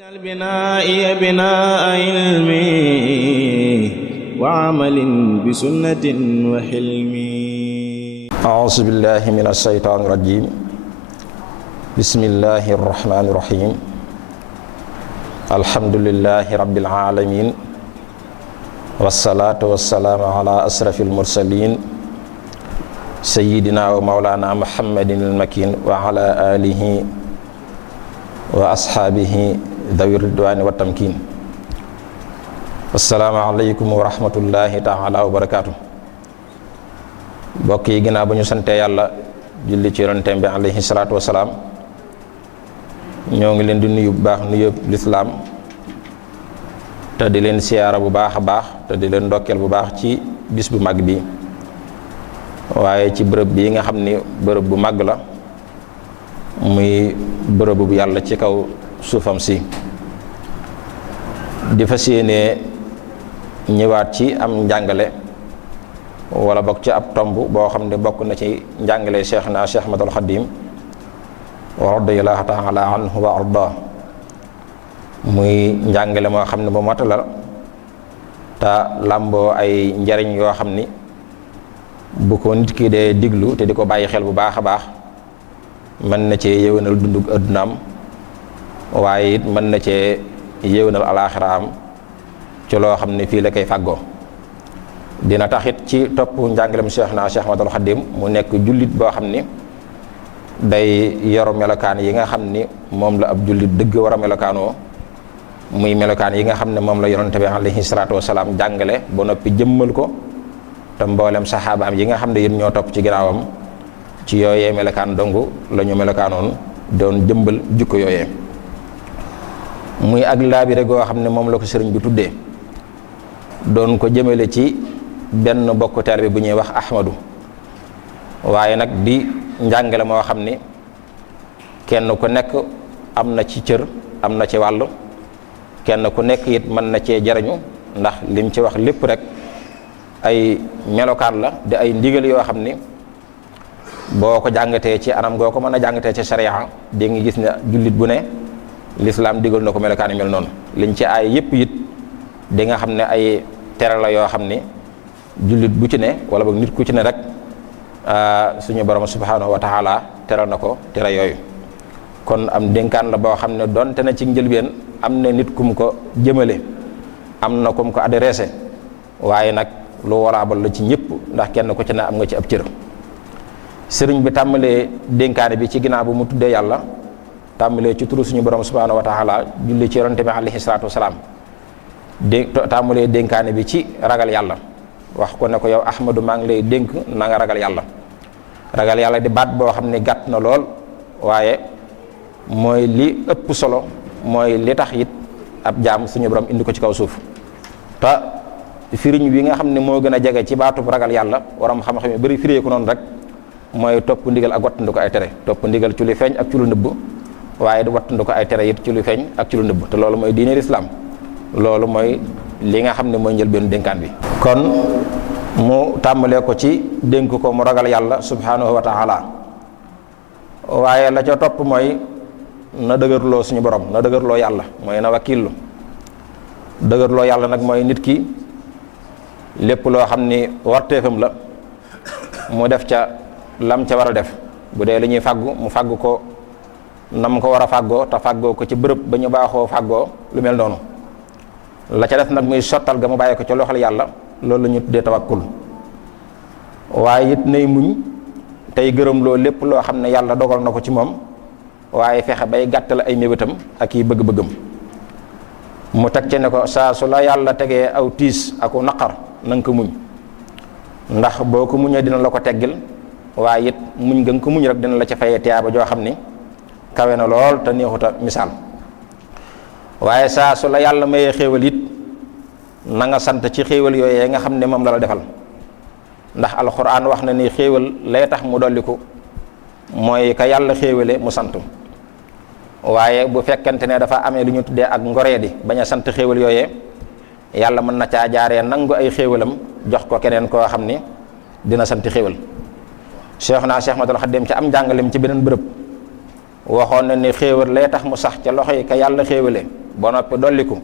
واجعل بنائي بناء علم وعمل بسنة وحلم. أعوذ بالله من الشيطان الرجيم. بسم الله الرحمن الرحيم. الحمد لله رب العالمين والصلاة والسلام على أشرف المرسلين سيدنا ومولانا محمد المكين وعلى آله وأصحابه ذوي الرضوان والتمكين. السلام عليكم ورحمة الله تعالى وبركاته. mbokk yi ginnaaw ba ñu sante yàlla julli ci yonentam bi alayhi salaatu wasalaam, ñoo ngi leen di nuyu bu baax nuyu lislaam te di leen siyaara bu baax a baax te di leen ndokkeel bu baax ci bis bu mag bi, waaye ci bërëb bii nga xam ni bërëb bu mag la, muy bërëb bu yàlla ci kaw suufam si. di fas yéene ñëwaat ci am njàngale wala bokk ci ab tomb boo xam ne bokk na ci njàngale Cheikhna Cheikh Ahmadul Khadim wa radiyallahu ta'ala anhu wa arda, muy njàngale moo xam ne bu mata la te làmboo ay njariñ yoo xam ni bu ko nit ki dee diglu te di ko bàyyi xel bu baax a baax mën na cee yéwénal dundug addunaam, waaye it mën na cee yéwénal alaaxiraam ci loo xam ne fii la koy fàggoo. dina taxit ci topp njàngalem Cheikhna Cheikh Ahmadul Khadim mu nekk jullit boo xam ni day yor melokaan yi nga xam ni moom la ab jullit dëgg war a melokaanoo, muy melokaan yi nga xam ne moom la yonent bi alayhi salaatu wasalaam jàngale ba noppi jëmmal ko, te mboolem saxaabaam yi nga xam ne yéen ñoo topp ci ginnaawam ci yooyee melokaan dongu la ñu melokaanoon doon jëmbal jukko yooyee. muy ak laabire goo xam ne moom la ko sëriñ bi tuddee, doon ko jëmale ci benn bokk taalibe bu ñuy wax Ahmadu, waaye nag di njàngale moo xam ni kenn ku nekk am na ci cër, am na ci wàll, kenn ku nekk it mën na cee jariñu, ndax lim ci wax lépp rek ay melokaan la di ay ndigal yoo xam ni boo ko jàngatee ci anam goo ko mën a jàngatee ci sariya di nga gis ne jullit bu ne lislaam digal na ko melokaan yi mel noonu. liñ ci ay yépp it di nga xam ne ay tere la yoo xam ni jullit bu ci ne wala boog nit ku ci ne rek suñu borom subhanahu wa taala teral na ko tere yooyu. kon am dénkaan la boo xam ne donte na ci njëlbeen am na nit kum ko jëmale, am na kum ko adressé, waaye nag lu waraabal la ci ñëpp, ndax kenn ku ci ne am nga ci ab cër. sëriñ bi tàmbalee dénkaane bi ci ginnaaw bu mu tuddee yàlla, tàmbalee ci turu suñu borom subhanahu wa taala julli ci yonente bi alayhi salaatu wasalaam, tàmbalee dénkaane bi ci ragal yàlla, wax ko ne ko yow Ahmadu maa ngi lay dénk na nga ragal yàlla. ragal yàlla di baat boo xam ne gàtt na lool, waaye mooy li ëpp solo, mooy li tax it ab jaam suñu borom indi ko ci kaw suuf. te firiñ wi nga xam ne moo gën a jege ci baatub ragal yàlla, waram xam-xam yi bari firee ko noonu rek, mooy topp ndigal ak wattandu ko ay tere. topp ndigal ci lu feeñ ak ci lu nëbb, waaye di wattandu ko ay tere it ci lu feeñ ak ci lu nëbb, te loolu mooy diine lislaam. loolu mooy li nga xam ne mooy njëlbeenu dénkaan bi. kon mu tàmbalee ko ci dénk ko mu ragal yàlla subhanahu wa taala, waaye la ca topp mooy na dëgërloo suñu borom, na dëgërloo yàlla, mooy na wakiilu. dëgërloo yàlla nag mooy nit ki lépp loo xam ni warteefam la mu def ca lam ca war a def. bu dee li ñuy fàggu mu fàggu ko nam ko war a fàggoo, te fàggoo ko ci bërëb ba ñu baaxoo fàggoo lu mel noonu. la ca def nag muy sottal ga mu bàyyi ko ca loxol yàlla, loolu la ñu tuddee tawakkul. waaye it nay muñ tey gërëm loo lépp loo xam ne yàlla dogal na ko ci moom, waaye fexe bay gàttal ay mébétam ak yi bëgg-bëggam. mu teg ci ne ko saa su la yàlla tegee aw tiis aku naqar na nga ko muñ, ndax boo ko muñee dina la ko teggil, waaye it muñ nga ko muñ rek dina la ca fayee tiyaaba joo xam ni kawe na lool te neexuta misaal. waaye saa su la yàlla mayee xéewal it na nga sant ci xéewal yooyee nga xam ne moom la la defal, ndax alxuraan wax na ni xéewal lay tax mu dolliku mooy ka yàlla xéewale mu sant. waaye bu fekkente ne dafa amee lu ñu tuddee ak ngoree di bañ a sant xéewal yooyee, yàlla mën na caa jaaree nangu ay xéewalam jox ko keneen koo xam ni dina sant xéewal. Cheikhna Cheikh Ahmadul Khadim ci am njàngalem ci beneen bërëb waxoon na ni xéewal lay tax mu sax ca loxo yi ka yàlla xéewale ba noppi dolliku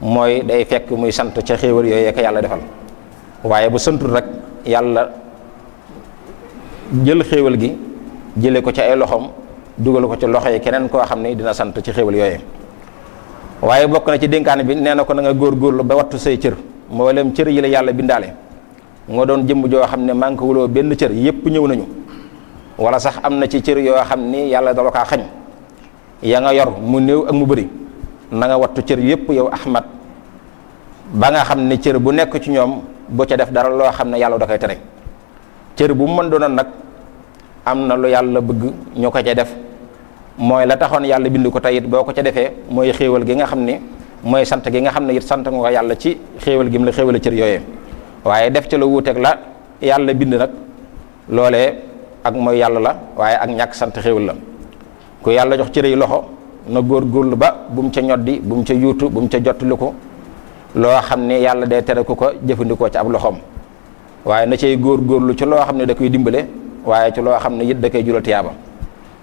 mooy day fekk muy sant ca xéewal yooyu ko yàlla defal. waaye bu santul rek yàlla jël xéewal gi jële ko ci ay loxoom dugal ko ci loxo yi keneen koo xam ne dina sant ci xéewal yooyu. waaye bokk na ci dénkaane bi nee na ko na nga góorgóorlu ba wattu say cër mboolem cër yi la yàlla bindaale nga doon jëmm joo xam ne manqué wuloo benn cër yépp ñëw nañu, wala sax am na ci cër yoo xam ni yàlla dala kaa xañ ya nga yor mu néew ak mu bëri. na nga wattu cër yépp yow Ahmad ba nga xam ne cër bu nekk ci ñoom bu ca def dara loo xam ne yàlla da koy tere. cër bu mu mën doonoon nag am na lu yàlla bëgg ñu ko ca def, mooy la taxoon yàlla bind ko tey it boo ko ca defee mooy xéewal gi nga xam ne mooy sant gi nga xam ne it sant nga ko yàlla ci xéewal gi mu la xéewal cër yooyee. waaye def ca la wuuteeg la yàlla bind nag loolee ak mooy yàlla la, waaye ak ñàkk sant xéewal la. ku yàlla jox cër yi loxo na góorgóorlu ba bu mu ca ñoddi, bu mu ca yuutu, bu mu ca jottali ko loo xam ne yàlla day tere ku ko jëfandikoo ci ab loxoom. waaye na cay góorgóorlu ci loo xam ne da koy dimbale, waaye ci loo xam ne it da koy jural tiyaaba.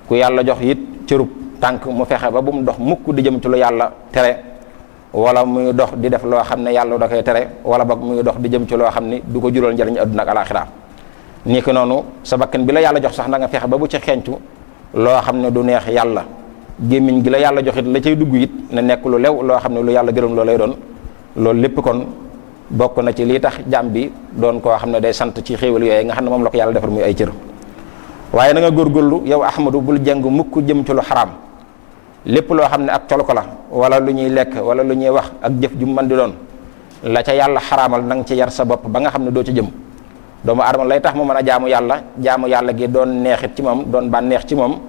ku yàlla jox it cërub tànk mu fexe ba bu mu dox mukk di jëm ci lu yàlla tere, wala muy dox di def loo xam ne yàlla da koy tere, wala boog muy dox di jëm ci loo xam ne du ko jural njariñ àdduna ak alaaxira. ni ki noonu sa bakkan bi la yàlla jox sax na nga fexe ba bu ci xencu loo xam ne du neex yàlla. gémmiñ gi la yàlla jox it la cay dugg it na nekk lu lew loo xam ne lu yàlla gërëm loo lay doon. loolu lépp kon bokk na ci lii tax jàmm bi doon koo xam ne day sant ci xéewal yooyu nga xam ne moom la ko yàlla defar muy ay cër. waaye na nga góorgóorlu yow Ahmadu bul jàng mukk jëm ci lu xaraam. lépp loo xam ne ak col ko la wala lu ñuy lekk wala lu ñuy wax ak jëf ju mën di doon la ca yàlla xaraamal na nga ci yar sa bopp ba nga xam ne doo ca jëm. doomu aadama lay tax mu mën a jaamu yàlla gi doon neexit ci moom, doon bànneex ci moom,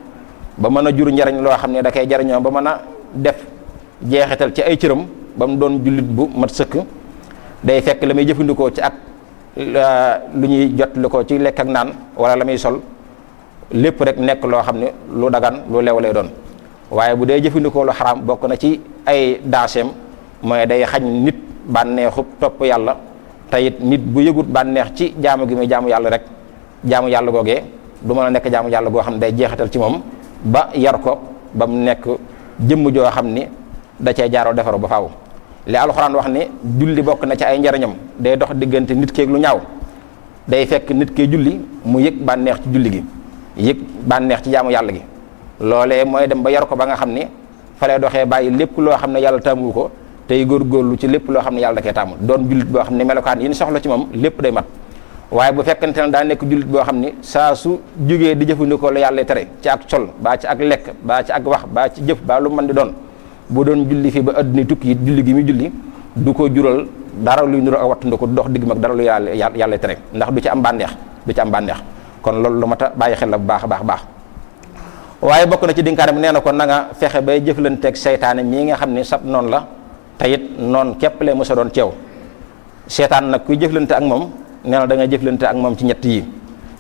ba mën a jur njariñ loo xam ne da koy jariñoo ba mën a def jeexital ci ay cëram ba mu doon jullit bu mat sëkk. day fekk la muy jëfandikoo ci ak lu ñuy jot li ko ci lekk ak naan wala la muy sol lépp rek nekk loo xam ne lu dagan lu lew lay doon. waaye bu dee jëfandikoo lu xaraam bokk na ci ay daaseem mooy day xañ nit bànneexub topp yàlla. te it nit bu yëgut bànneex ci jaamu gi muy jaamu yàlla rek jaamu yàlla googee du mën a nekk jaamu yàlla goo xam ne day jeexital ci moom ba yar ko ba mu nekk jëmm joo xam ni da cee jaaroo defaru ba faaw. li alxuraan wax ni julli bokk na ci ay njariñam day dox diggante nit keeg lu ñaaw. day fekk nit kee julli mu yëg bànneex ci julli gi, yëg bànneex ci jaamu yàlla gi. loolee mooy dem ba yar ko ba nga xam ni fa lay doxee bàyyi lépp loo xam ne yàlla tàmmu ko tey góorgóorlu ci lépp loo xam ne yàlla da koy tàmm doon jullit boo xam ne melokaan yi ñu soxla ci moom lépp day mat. waaye bu fekkente ne daa nekk jullit boo xam ni saa su jógee di jëfandikoo la yàlla tere ci ak sol baa ci ak lekk baa ci ak wax baa ci jëf baa lu mën di doon bu doon julli fii ba adduna tukki it julli gi muy julli du ko jural dara luy nuru ak wattandiku dox digg mag dara lu yàlla tere ndax du ci am bànneex kon loolu lu mat a bàyyi xel la bu baax a baax. waaye bokk na ci dénkaane bi nee na ko na nga fexe bay jëflanteeg seytaane mii nga xam ne sab noonu la te it noonu képp lee mosa doon ceew. seetaan nag kuy jëflante ak moom nee na da ngay jëflante ak moom ci ñett yi.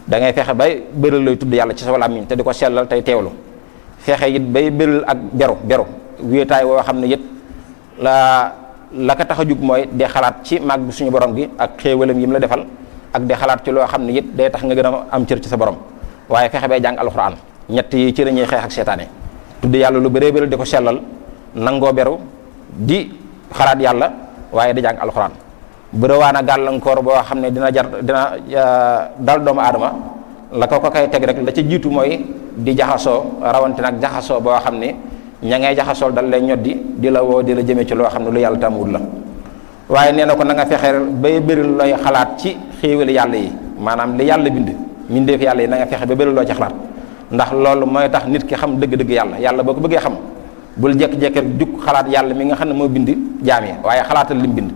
da ngay fexe bay bëral lay tudd yàlla ci sa làmmiñ te di ko sellal tey teewlu. fexe it bay bëral ak beru wéetaay woo xam ne it la ko tax a jug mooy di xalaat ci màgg suñu borom gi ak xéewalam yi mu la defal ak di xalaat ci loo xam ne it day tax nga gën a am cër ci sa borom. waaye fexe bay jàng alxuraan ñett yi ci la ñuy xeex ak seetaane. tudd yàlla lu bëree bëri di ko sellal nangoo beru di xalaat yàlla waaye di jàng alxuraan. bërëwaana gàllankoor boo xam ne dina dal doomu aadama la ko koy teg rek la ca jiitu mooy di jaxasoo rawante nag jaxasoo boo xam ne ña ngay jaxasool dal lay ñoddi di la woo di la jëmee ci loo xam ne lu yàlla tàmmuwul la. waaye nee na ko na nga fexe bay bëri looy xalaat ci xéewali yàlla yi maanaam li yàlla bind mbindeef yàlla yi na nga fexe ba bëri loo ci xalaat ndax loolu mooy tax nit ki xam dëgg-dëgg yàlla boo ko bëggee xam bul jekk-jekk rek jug xalaat yàlla mi nga xam ne moo bind jaam yi waaye xalaatal lim bind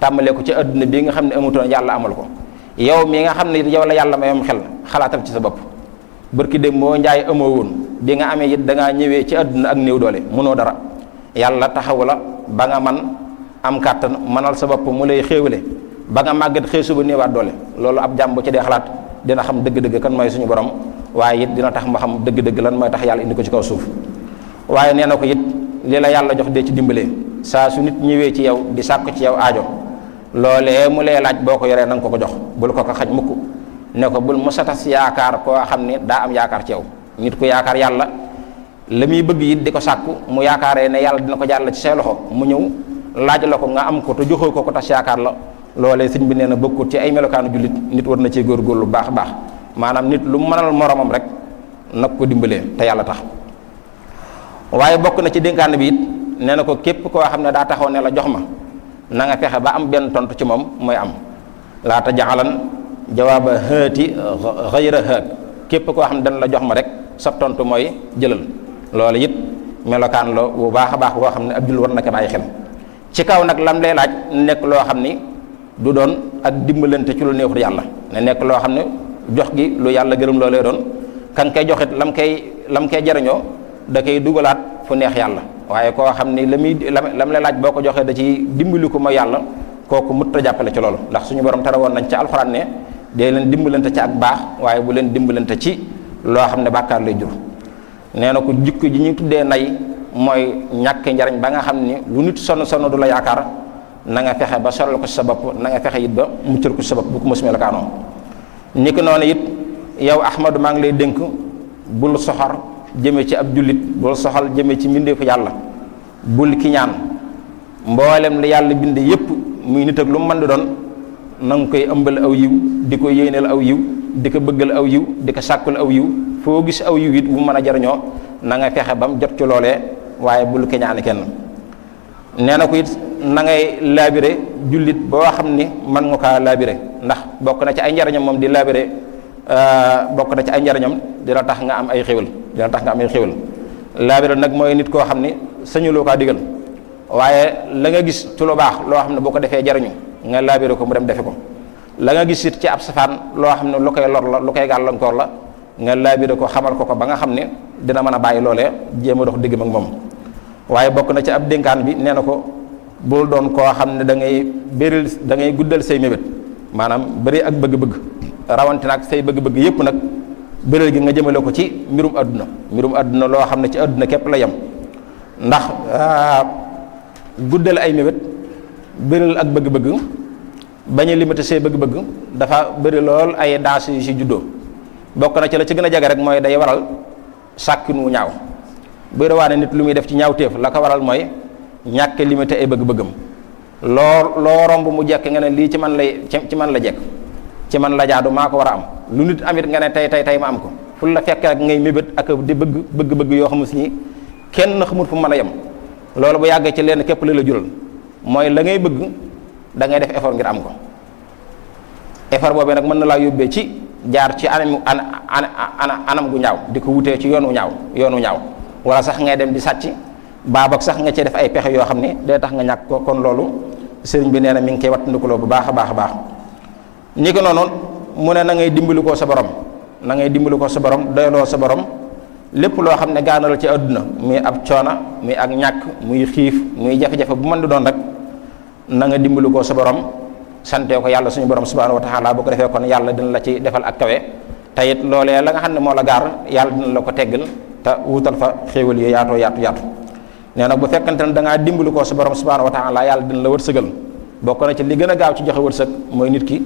tàmbalee ko ci adduna bi nga xam ne amutoon yàlla amal ko. yow mi nga xam ne yow la yàlla mayam xel xalaatal ci sa bopp barki dem moo njaay amoo woon bi nga amee it da ngaa ñëwee ci adduna ak néew doole mënoo dara yàlla taxawu la ba nga man am kàttan mënal sa bopp mu lay xéewale ba nga màggat xëy suba néewaat doole loolu ab jàmm bu ci dee xalaat dina xam dëgg-dëgg kan mooy suñu borom waaye it dina tax ma xam dëgg-dëgg lan mooy tax yàlla indi ko ci kaw suuf. waaye nee na ko it li la yàlla jox dee ci dimbalee saa su nit ñëwee ci yow di sàkku ci yow aajo loolee mu lay laaj boo ko yoree na nga ko jox bul ko xañ mukk ne ko bul mos a tas yaakaar koo xam ne daa am yaakaar ci yow. nit ku yaakaar yàlla la muy bëgg it di ko sàkku mu yaakaaree ne yàlla dina ko jàll ci say loxo mu ñëw laaj la ko nga am ko te joxoo ko tas yaakaar la loolee sëñ bi nee na bokkut ci ay melokaanu jullit nit war na cee góorgóorlu bu baax a baax maanaam nit lu mu mënal moromam rek nag ko dimbalee te yàlla tax. waaye bokk na ci dénkaane bi it nee na ko képp koo xam ne daa taxaw ne la jox ma na nga fexe ba am benn tontu ci moom mooy am laa tajaxalan jawaaba haati xayra haat képp koo xam ne dana la jox ma rek sa tontu mooy jëlal loolu it melokaan la bu baax a baax boo xam ne ab jullit war na ko bàyyi xel ci kaw nag lam lay laaj nekk loo xam ni du doon ak dimbalante ci lu neexut yàlla ne nekk loo xam ne jox gi lu yàlla gërëm loo lay doon kan koy joxit lam koy jariñoo da koy dugalaat fu neex yàlla waaye koo xam ni lam lay laaj boo ko joxee da ci dimbali ko mooy yàlla kooku mut a jàppale ci loolu ndax suñu borom tere woon nañ ci alxuraan ne dee leen dimbalante ci ak baax waaye bu leen dimbalante ci loo xam ne bàkkaar lay jur nee na ko jikko ji ñu tuddee nay mooy ñàkk njariñ ba nga xam ni lu nit sonn du la yaakaar na nga fexe ba solal ko ci sa bopp na nga fexe it ba muccal ko ci sa bopp bu ko mos melokaanoo ni ko noonu it yow Ahmadu maa ngi lay dénk bul soxor jëme ci ab jullit bul soxal jëme ci mbindeefu yàlla bul ki ñaan mboolem li yàlla binde yépp muy nit ak lu mu mën di doon na nga koy ëmbal aw yiw di ko yéeneel aw yiw di ko bëggal aw yiw di ko sàkkul aw yiw foo gis aw yiw it bu mën a jariñoo na nga fexe ba mu jot ci loolee waaye bul ki ñaani kenn nee na ko it na ngay laabire jullit boo xam ni mën nga kaa laabire ndax bokk na ci ay njariñam moom di laabire bokk na ci ay njariñam dina tax nga am ay xéwal laabire nag mooy nit koo xam ni sañuloo kaa digal waaye la nga gis ci lu baax loo xam ne boo ko defee jariñu nga laabire ko mu dem defe ko la nga gis it ci ab safaan loo xam ne lu koy lor la lu koy gàllankoor la nga laabire ko xamal ko ba nga xam ne dina mën a bàyyi loolee jéem a dox diggam ak moom waaye bokk na ci ab dénkaan bi nee na ko bul doon koo xam ne da ngay guddal say mébét maanaam bëri ak bëgg-bëgg rawatina ak say bëgg-bëgg yépp nag bëral gi nga jëmale ko ci mbirum àdduna loo xam ne ci àdduna képp la yem ndax guddal ay mébét bëral ak bëgg-bëgg bañ a limité say bëgg-bëgg dafa bëri lool ay daas yu ci juddoo bokk na ci la ci gën a jege rek mooy day waral sàkkin wu ñaaw bëri waa ne nit lu muy def ci ñaawteef la ko waral mooy ñàkk limité ay bëgg-bëggam loo romb mu jekk nga ne lii ci man la jekk ci man la jaadu maa ko war a am lu nit amit nga ne tey ma am ko fu la fekk rek ngay mébét ak di bëgg yoo xam si kenn xamul fu mën a yem loolu bu yàggee ci leen képp la jural mooy la ngay bëgg da ngay def effort ngir am ko effort boobee nag mën na laa yóbbee ci jaar ci anam gu ñaaw di ko wutee ci yoonu ñaaw wala sax ngay dem di sàcc baabak sax nga cee def ay pexe yoo xam ne day tax nga ñàkk ko kon loolu sëriñ bi nee na mi ngi koy wattandikuloo bu baax a baax ni ko noonu mu ne na ngay dimbali ko sa borom doyloo sa borom lépp loo xam ne gaanal ci àdduna muy ab coona muy ak ñàkk muy xiif muy jafe-jafe bu mën di doon rek na nga dimbali ko sa borom sante ko yàlla suñu borom subhanahu wa taala bu ko defee kon yàlla dina la ci defal ak kawe te it loolee la nga xam ne moo la gaar yàlla dina la ko teggal te wutal fa xéewal yi yaatu nee na bu fekkante ne da ngaa dimbali ko sa borom subhanahu wa taala yàlla dina la wërsëgal bokk na ci li gën a gaaw ci joxe wërsëg mooy nit ki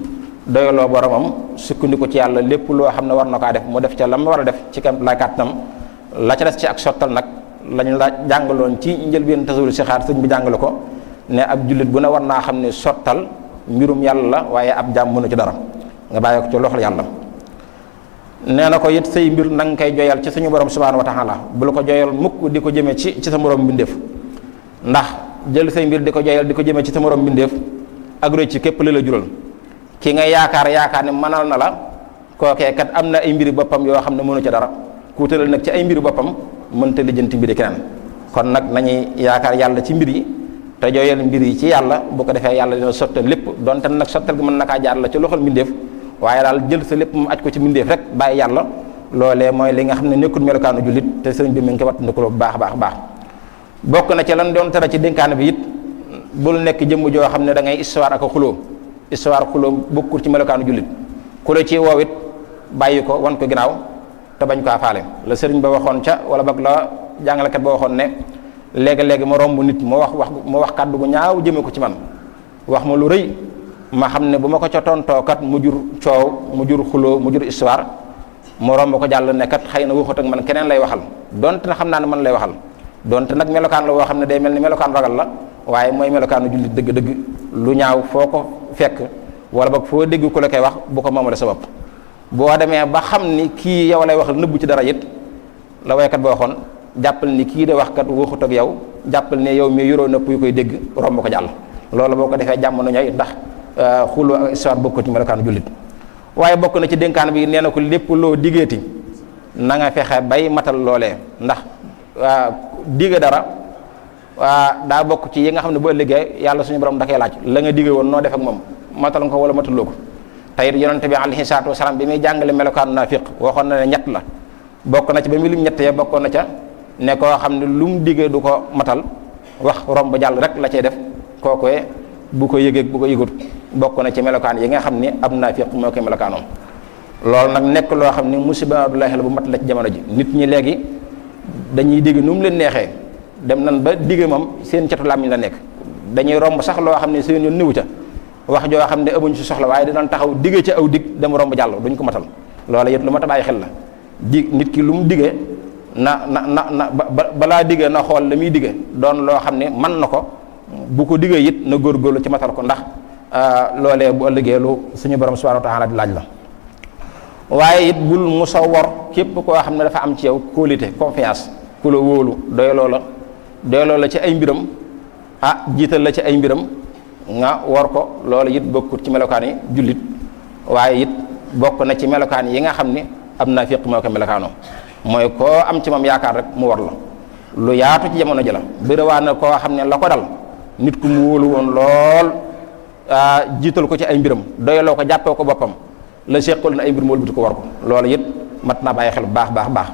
doyaloo boromam sukkandiku ci yàlla lépp loo xam ne war na kaa def mu def ca la mu war a def ci kam la kàttanam la ca des ci ak sottal nag lañ la jàngaloon ci njëlbeen tasawul si xaar sëñ bi jàngale ko ne ab jullit bu ne war naa xam ne sottal mbirum yàlla la waaye ab jaam mënu ci dara nga bàyyi ko ci loxol yàlla nee na ko it say mbir na nga koy joyal ci suñu borom subhanahu wa taala bu la ko joyal mukk di ko jëmee ci sa morom mbindeef ndax jël say mbir di ko joyal di ko jëmee ci sa morom mbindeef ak ci képp li la jural ki nga yaakaar ne mënal na la kookee kat am na ay mbiri boppam yoo xam ne mënu ci dara kuutalal nag ci ay mbiri boppam mënta lijjanti mbiri keneen kon nag nañuy yaakaar yàlla ci mbir yi te jooyal mbir yi ci yàlla bu ko defee yàlla dina sottal lépp donte nag sottal gi mën na kaa jaar la ci loxol mbindeef waaye daal jël sa lépp mu aj ko ci mbindeef rek bàyyi yàlla loolee mooy li nga xam ne nekkul melokaanu jullit te sëriñ bi mi ngi ko wattandiku bu baax bokk na ci lan doon tere ci dénkaane bi it bul nekk jëmm joo xam ne da ngay histoire ak xuloo bokkul ci melokaanu jullit ku la ci woow it bàyyi ko wan ko ginnaaw te bañ ko faale la sëriñ ba waxoon ca wala boog la jàngalekat ba waxoon ne léegi ma romb nit mu wax kàddu gu ñaaw jëme ko ci man wax ma lu rëy ma xam ne bu ma ko ca tontoo kat mu jur coow mu jur xuloo mu jur histoire mu romb ko jàll ne kat xëy na waxut ak man keneen lay waxal donte na xam naa ne man lay waxal donte nag melokaan la woo xam ne day mel ni melokaan ragal la waaye mooy melokaanu jullit dëgg-dëgg lu ñaaw foo ko fekk wala boog foo dégg ku la koy wax bu ko moomale sa bopp boo demee ba xam ni kii yow lay waxal nëbbu ci dara it la waykat boo waxoon jàppal ni kii de wax kat waxut ak yow jàppal ne yow mi yoroo nëpp yu koy dégg romb ko jàll loolu boo ko defee jàmm na ñooy ndax xuloo ak histoire bokk ci melokaanu jullit waaye bokk na ci dénkaan bi nee na ko lépp loo diggeeti na nga fexe bay matal loolee ndax digge dara daa bokk ci yi nga xam ne bu ëllëgee yàlla suñu borom da koy laaj la nga digge woon noo def ak moom matal nga ko wala mataloo ko te it yonente bi alayhi salaatu wasalaam bi muy jàngale melokaanu naafiq waxoon na ne ñett la bokk na ci ba mu lim ñett ya bokkoon na ca ne koo xam ne lu mu digge du ko matal wax romb jàll rek la cay def kookoy bu ko yëgee bu ko yëgut bokk na ci melokaan yi nga xam ni ab naafiq moo koy melokaanoom loolu nag nekk loo xam ni musiba abdullahi la bu mat la ci jamono ji nit ñi léegi dañuy digg nu mu leen neexee dem nan ba digg moom seen catu làmmiñ la nekk dañuy romb sax loo xam ne seen yoon niwu ca wax joo xam ne amuñ ci soxla waaye dinañ taxaw digge ca aw dig dem romb jàll duñ ko matal loola it lu mat a bàyyi xel la nit ki lu mu diggee na balaa diggee na xool la muy diggee doon loo xam ne man na ko bu ko diggee it na góorgóorlu ci matal ko ndax loolee bu ëllëgee lu suñu borom subhanahu wa taala di laaj la waaye it bul musa wor képp koo xam ne dafa am ci yow kóolite confiance ku la wóolu doyloo la ci ay mbiram jiital la ci ay mbiram nga wor ko loolu it bokkut ci melokaan yi jullit waaye it bokk na ci melokaan yi nga xam ni am naafiq moo ko melokaanoo mooy koo am ci moom yaakaar rek mu war la lu yaatu ci jamono ji la bëriwaa na koo xam ne la ko dal nit ku mu wóolu woon lool jiital ko ci ay mbiram doyloo ko jàppee ko boppam la seqal na ay mbir mu wëlbati ko war ko loolu it mat naa bàyyi xel bu baax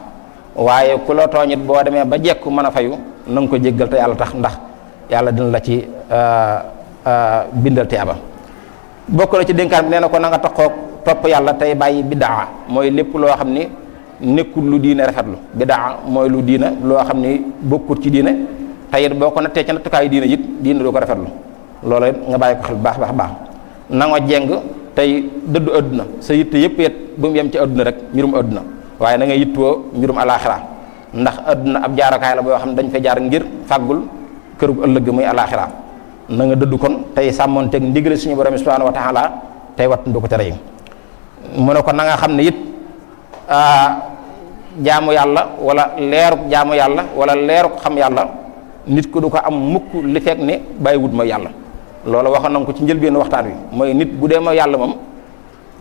waaye ku la tooñ it boo demee ba jekku mën a fayu na nga ko jéggal te yàlla tax ndax yàlla dina la ci bindal tiyaaba bokk na ci dénkaan bi nee na ko na nga taxoo topp yàlla tey bàyyi bidaa mooy lépp loo xam ni nekkul lu diine rafetlu bidaa mooy lu diine loo xam ni bokkut ci diine te it boo ko nattee ci nattukaayu diine it diine doo ko rafetlu loolu it nga bàyyi ko xel baax na nga jeng tey dëddu adduna sa yitte yëpp it bu mu yem ci adduna rek mbirum adduna waaye na nga yittoo mbirum alaaxira ndax adduna ab jaarakaay la boo xam ne dañ fay jaar ngir fàggul këru ëllëg muy alaaxira na nga dëddu kon tey sàmmoonteeg ndigal suñu borom subhanahu wa taala tey wattandu ko tere yi mu ne ko na nga xam ne it jaamu yàlla wala leeruk jaamu yàlla wala leeruk xam yàlla nit ku du ko am mukk li fekk ne bàyyi wut mooy yàlla loolu waxoon nañ ko ci njëlbéenu waxtaan wi mooy nit bu dee mooy yàlla moom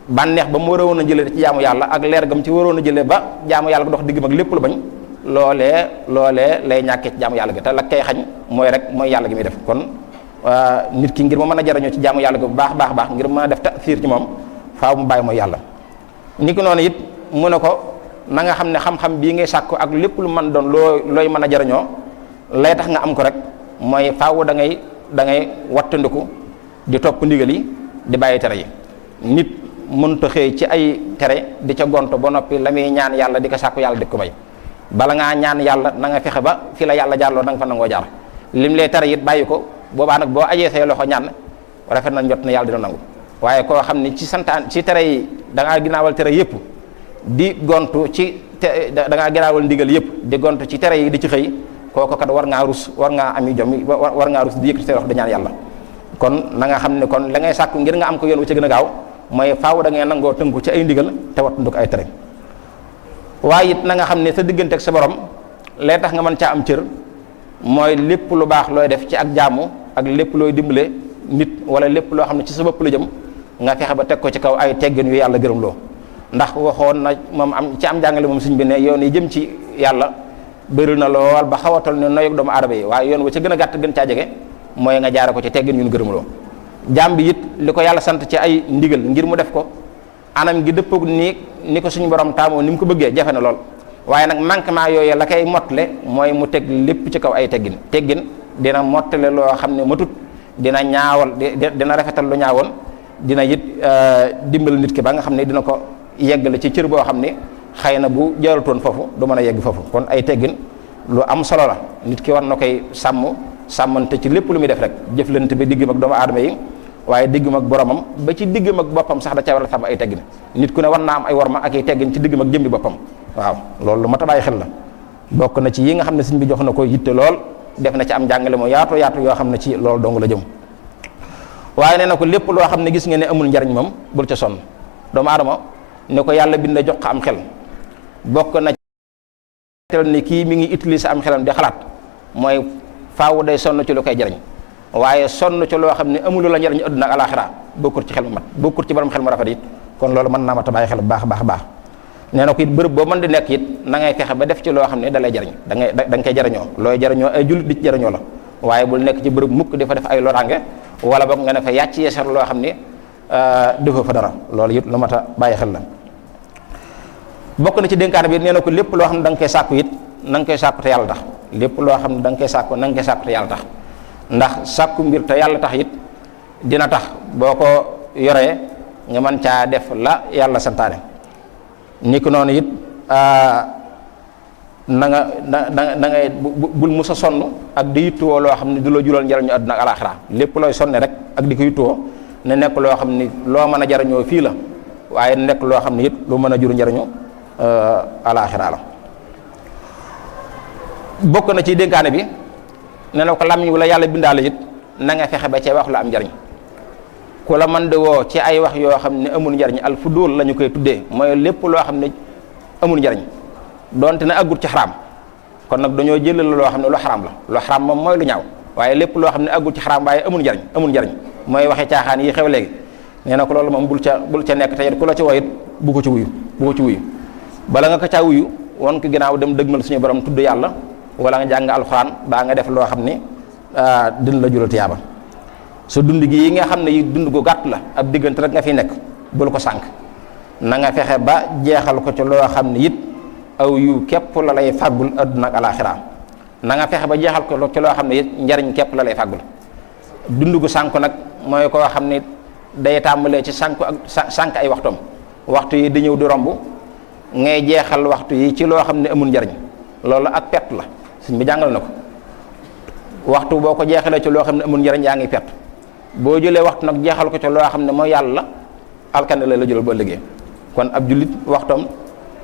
bànneex ba mu waroon a jëlee ci jaamu yàlla ak leer gam ci waroon a jëlee ba jaamu yàlla ga dox digg mag lépp lu bañ loolee lay ñàkkee ci jaamu yàlla gi te la kay xañ mooy rek mooy yàlla gi muy def kon nit ki ngir ma mën a jariñoo ci jaamu yàlla gi bu baax ngir mën a def taasiir ci moom faaw mu bàyyi mooy yàlla ni ki noonu it mu ne ko na nga xam ne xam-xam bii ngay sàkku ak lépp lu mën doon looy mën a jariñoo lay tax nga am ko rek mooy faaw da ngay wattandiku di topp ndigal yi di bàyyi tere yi nit mënta xëy ci ay tere di ca gonto ba noppi la muy ñaan yàlla di ko sàkku yàlla di ko may bala ngaa ñaan yàlla na nga fexe ba fi la yàlla jaarloo da nga fa nangoo jaar lim lay tere it bàyyi ko boobaa nag boo ajee say loxo ñaan rafet na njot na yàlla dina nangu waaye koo xam ni ci tere yi da ngaa ginnaawal tere yëpp di gontu ci da ngaa ginnaawal ndigal yëpp di gontu ci tere yi di ci xëy kooku kat war ngaa rus war ngaa ami jom war ngaa rus di yëkkati say loxo di ñaan yàlla kon na nga xam ne kon la ngay sàkku ngir nga am ko yoon wu ci gën a gaaw mooy faaw da ngay nangoo tënku ci ay ndigal te wattandu ko ay tere waaye it na nga xam ne sa diggante ak sa borom lay tax nga mën caa am cër mooy lépp lu baax looy def ci ak jaamu ak lépp looy dimbale nit wala lépp loo xam ne ci sa bopp la jëm nga fexe ba teg ko ci kaw ay teggin yu yàlla gërëm loo ndax waxoon na moom am jàngale moom suñ bi ne yoon yi jëm ci yàlla bëri na lool ba xaw a toll ne noyuk doomu aadama yi waaye yoon wa ca gën a gàtt gën caa jege mooy nga jaare ko ci teggin yu gërëm loo jaam bi it li ko yàlla sant ci ay ndigal ngir mu def ko anam gi dëppoog ni ko suñu borom taamoo ni mu ko bëggee jafe na lool waaye nag manquement yooyu la koy mottale mooy mu teg lépp ci kaw ay teggin dina mottale loo xam ne matut dina ñaawal dina rafetal lu ñaawoon dina it dimbal nit ki ba nga xam ne dina ko yeggale ci cër boo xam ne xëy na bu jaarutoon foofu du mën a yegg foofu kon ay teggin lu am solo la nit ki war na koy sàmmante ci lépp lu muy def rek jëflante bi diggam ak doomu aadama yi waaye diggam ak boromam ba ci diggam ak boppam sax da ca war a sàmm ay teggin. nit ku ne war naa am ay worma ak ay teggin ci diggam ak jëmmi boppam. waaw loolu lu mat a bàyyi xel la bokk na ci yi nga xam ne sëñ bi jox na ko yitte lool def na ci am njàngale moo yaatu yoo xam ne ci loolu dong la jëm. waaye nee na ko lépp loo xam ne gis nga ne amul njariñ moom bul ca sonn. doomu aadama ne ko yàlla bind jox ko am xel bokk na ci ni kii mi ngi utiliser am xelam di xalaat mooy faawu day sonn ci lu koy jariñ waaye sonn ci loo xam ne amul la njariñ adduna ak alaxira bokkut ci xel mu mat bokkut ci borom xel mu rafet it kon loolu mën naa ma ta bàyyi xel bu baax baax baax. nee na ko it bërëb boo mën di nekk it na ngay fexe ba def ci loo xam ne da lay jariñ da nga koy jariñoo looy jariñoo ay jullit di ci jariñoo la waaye bul nekk ci bërëb mukk dafa def ay loraange wala boog nga ne fa yàcc yeesar loo xam ne defoo fa dara loolu it lu mat a bàyyi xel la. bokk na ci dénkaane bi nee na ko lépp loo xam ne da nga koy sàkku it na nga koy sàkku te yàlla tax lépp loo xam ne da nga koy sàkku na nga koy sàkku te yàlla tax ndax sàkku mbir te yàlla tax it dina tax boo ko yoree nga mën caa def la yàlla santaane. ni ko noonu it na ngay bul musa sonn ak di yittuwoo loo xam ne du la jural njariñu àdduna ak alaxira lépp looy sonne rek ak di ko yittuwoo ne nekk loo xam ni loo mën a jariñoo fii la waaye nekk loo xam ne it lu mën a jur njariñu alaxira la. bokk na ci dénkaane bi ne na ko làmmiñ wu la yàlla bindaale it na nga fexe ba cee wax lu am njariñ ku la mën de woo ci ay wax yoo xam ne amul njariñ al fudul la ñu koy tuddee mooy lépp loo xam ne amul njariñ donte ne aggut ci xaraam kon nag dañoo jël la loo xam ne lu xaraam la lu xaraam moom mooy lu ñaaw waaye lépp loo xam ne aggut ci xaraam waaye amul njariñ mooy waxe caaxaan yi xew léegi nee na ko loolu moom bul ca nekk te it ku la ci woyit bu ko ci wuyu bala nga ko caa wuyu won ko ginnaaw dem dëgmal suñu borom tudd yàlla wala nga jàng alxuraan baa nga def loo xam ni dina la jural tiyaaba. sa dund gi yi nga xam ne yi dund gu gàtt la ab diggante rek nga fi nekk bul ko sànq na nga fexe ba jeexal ko ci loo xam ne it aw yu képp la lay fàggul adduna ak alaxira na nga fexe ba jeexal ko ci loo xam ne it njariñ képp la lay fàggul. dund gu sànq nag mooy koo xam ne day tàmbalee ci sànq ay waxtu yi di ñëw di romb ngay jeexal waxtu yi ci loo xam ne amul njariñ loolu ak perte la suñ bi jàngal na ko waxtu boo ko jeexalee ci loo xam ne amul njariñ yaa ngi perte. boo jëlee waxtu nag jeexal ko ci loo xam ne mooy yàlla alkande la jural ba ëllëgee kon ab jullit waxtoom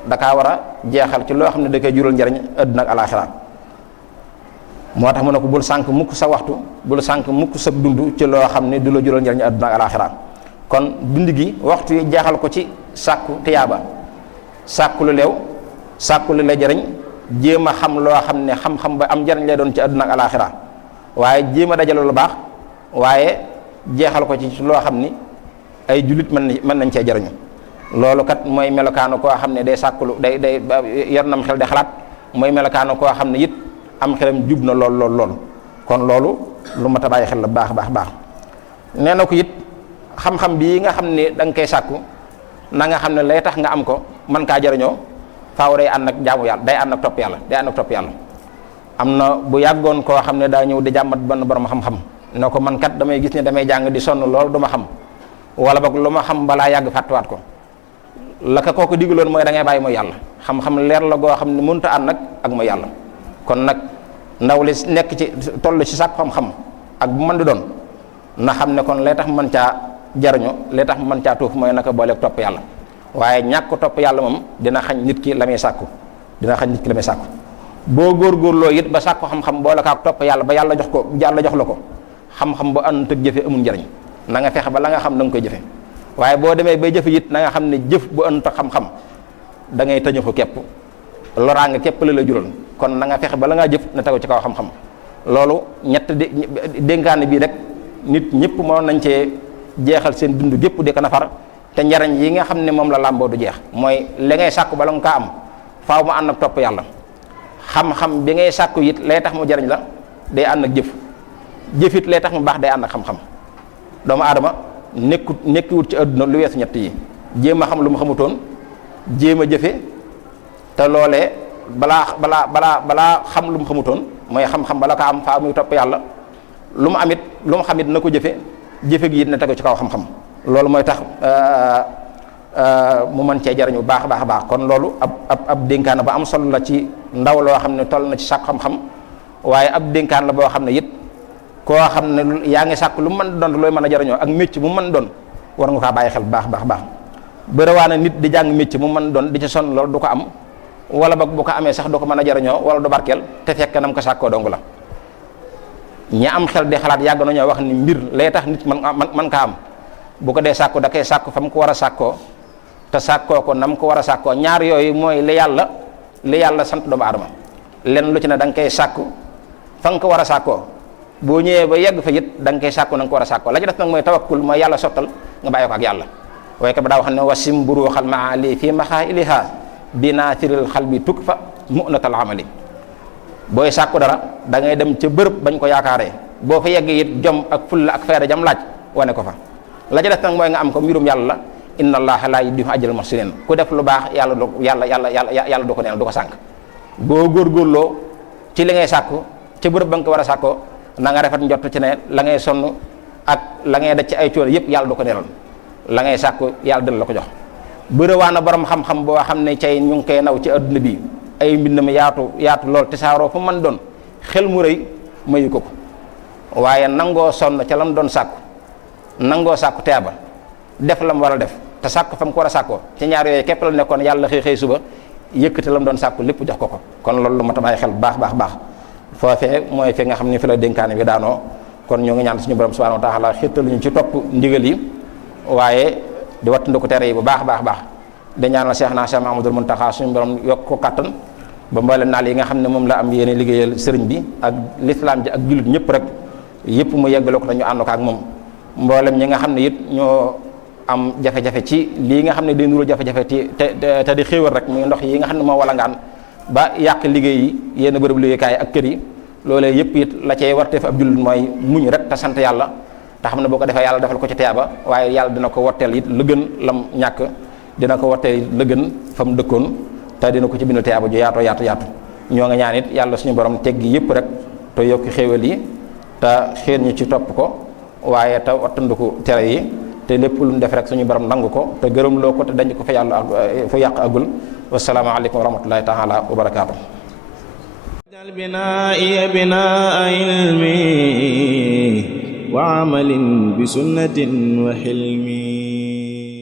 da kaa war a jeexal ci loo xam ne da koy jural njariñ àdduna ak alaxira moo tax mu ne ko bul sànq mukk sa waxtu bul sànq mukk sa dund ci loo xam ne du la jural njariñ àdduna ak alaxira kon dund gi waxtu yi jeexal ko ci sàkku tiyaaba sàkku lu leew sàkku lu la jariñ jéem a xam loo xam ne xam-xam ba am njariñ lay doon ci àdduna ak alaxira waaye jéem a dajale lu baax waaye jeexal ko ci loo xam ni ay jullit mën nañ cee jariñu loolu kat mooy melokaanu koo xam ne day sàkkulu day yor nam xel di xalaat mooy melokaanu koo xam ne it am xelam jub na lool kon loolu lu mat a bàyyi xel la baax nee na ko it xam-xam bii nga xam ne da nga koy sàkku na nga xam ne lay tax nga am ko mën kaa jariñoo faaw day ànd ak jaamu yàlla day ànd ak topp yàlla am na bu yàggoon koo xam ne daa ñëw di jàmmat benn borom xam-xam ne ko man kat damay gis ne damay jàng di sonn lool du ma xam wala boog lu ma xam balaa yàgg fàttuwaat ko la ka kooku digaloon mooy da ngay bàyyi mooy yàlla xam-xam leer la goo xam ne mënut a ànd ak mooy yàlla kon nag ndaw li nekk ci toll ci sàkk xam-xam ak bu mën di doon na xam ne kon lay tax mën caa jariño lay tax mën caa tuuf mooy naka booleeg topp yàlla waaye ñàkk topp yàlla moom dina xañ nit ki la muy sàkku boo góorgóorloo it ba sàkku xam-xam boole kaak topp yàlla ba yàlla jox la ko xam-xam bu ànd ak jëfe amul njariñ na nga fexe ba la nga xam da nga koy jëfe waaye boo demee bay jëfe it na nga xam ne jëf bu ànd ak xam-xam da ngay tëñu ko képp loraange képp la la jural kon na nga fexe ba la ngaa jëf na tegu ci kaw xam-xam loolu ñett dénkaane bii rek nit ñëpp moo nañ cee jeexal seen dund gépp di ko nafar te njariñ yi nga xam ne moom la làmboo du jeex mooy li ngay sàkku bala nga kaa am faaw mu ànd ak topp yàlla xam-xam bi ngay sàkku it lay tax mu jariñ la day ànd ak jëf it lay tax mu baax day ànd ak xam-xam doomu aadama nekkiwut ci àdduna lu weesu ñett yi jéem a xam lu mu xamutoon jéem a jëfe te loolee balaa xam lu mu xamutoon mooy xam-xam bala ko am faa muy topp yàlla lu mu xamit na ko jëfe gi it na tegu ci kaw xam-xam loolu mooy tax mu mën cee jariñu baax a baax kon loolu ab dénkaan ba am solo la ci ndaw loo xam ne toll na ci sàkk xam-xam waaye ab dénkaan la boo xam ne it koo xam ne yaa ngi sàkk lu mu mën doon looy mën a jariñoo ak mécc mu mën doon war nga kaa bàyyi xel bu baax bëriwaana nit di jàng mécc mu mën doon di ci sonn loolu du ko am wala boog bu ko amee sax du ko mën a jariñoo wala du barkeel te fekk nam ko sàkkoo dong la. ñi am xel di xalaat yàgg nañoo wax ni mbir lay tax nit man kaa am bu ko dee sàkku da koy sàkku fa mu ko war a sàkkoo te sàkkoo ko nam ko war a sàkkoo ñaar yooyu mooy li yàlla sant doomu aadama lenn lu ci ne da nga koy sàkku fa nga ko war a sàkkoo boo ñëwee ba yegg fa it da nga koy sàkku na nga ko war a sàkkoo la ci def nag mooy tawakkul mooy yàlla sottal nga bàyyi ko ak yàlla waaye kat ba daa wax ne wasim buruuxal maali fii maxaa iliha binaatiril xal bi tukk fa mu'natal amali booy sàkku dara da ngay dem ca bërëb bañ ko yaakaaree boo fa yegg it jom ak fulla ak fayda jam laaj wane ko fa la ci def nag mooy nga am ko mbirum yàlla inna allaha laa yudii'u ajral muhsinin ku def lu baax yàlla du ko neen du ko sànk boo góorgóorloo ci li ngay sàkku ca bërëb ba nga ko war a sàkkoo na nga rafet njott ci ne la ngay sonn ak la ngay daj ci ay coono yëpp yàlla du ko neenal la ngay sàkku yàlla dina la ko jox bëriwaana borom xam-xam boo xam ne cay ñu ngi koy naw ci adduna bi ay mbindam yaatu lool te saaroo fu man doon xel mu rëy mayu ko waaye nangoo sonn ca lam doon sàkku nangoo sàkku teeba def la mu war a def te sàkku fa mu ko war a sàkkoo ci ñaar yooyu képp la nekkoon yàlla xëy suba yëkkati la mu doon sàkku lépp jox ko kon loolu lu mat a bàyyi xel baax foofee mooy fi nga xam ne fi la dénkaane bi daanoo kon ñoo ngi ñaan suñu borom subhanahu wa taala xirtal ñu ci topp ndigal yi waaye di wattandiku tere yi bu baax di ñaanal Cheikh Mahamadul Muntaxa suñu borom yokk ko kattan ba mboolem naal yi nga xam ne moom la am yéene liggéeyal sëriñ bi ak lislaam ji ak jullit ñëpp rek yëpp mu yeggale ko dañu ànd ko ak moom mboolem ñi nga xam ne it ñoo am jafe-jafe ci lii nga xam ne day nuru jafe-jafe te di xéewal rek muy ndox yi nga xam ne moo wala ngaan ba yàq liggéey yi yenn bërëb liggéeykaay ak kër yi loolee yëpp it la cay warteef ab jullit mooy muñ rek te sant yàlla te xam ne boo ko defee yàlla defal ko ci teeba waaye yàlla dina ko wotteel it lu gën lam ñàkk dina ko wotteel la gën fa mu dëkkoon te dina ko ci bindal teeba ju yaatu ñoo nga ñaan it yàlla suñu borom teggi yëpp rek te yokki xéewal yi te xéer ñu ci topp ko waaye te wattandiku tere yi te lépp lu mu def rek suñu borom nangu ko te gërëm loo ko te dañ ko fa yàlla fa yàq agul wassalaamu aleykum wa rahmatullahi taala wa barakaatu binaa'i binaa'a ilmi wa amalin bi sunnatin wa hilmi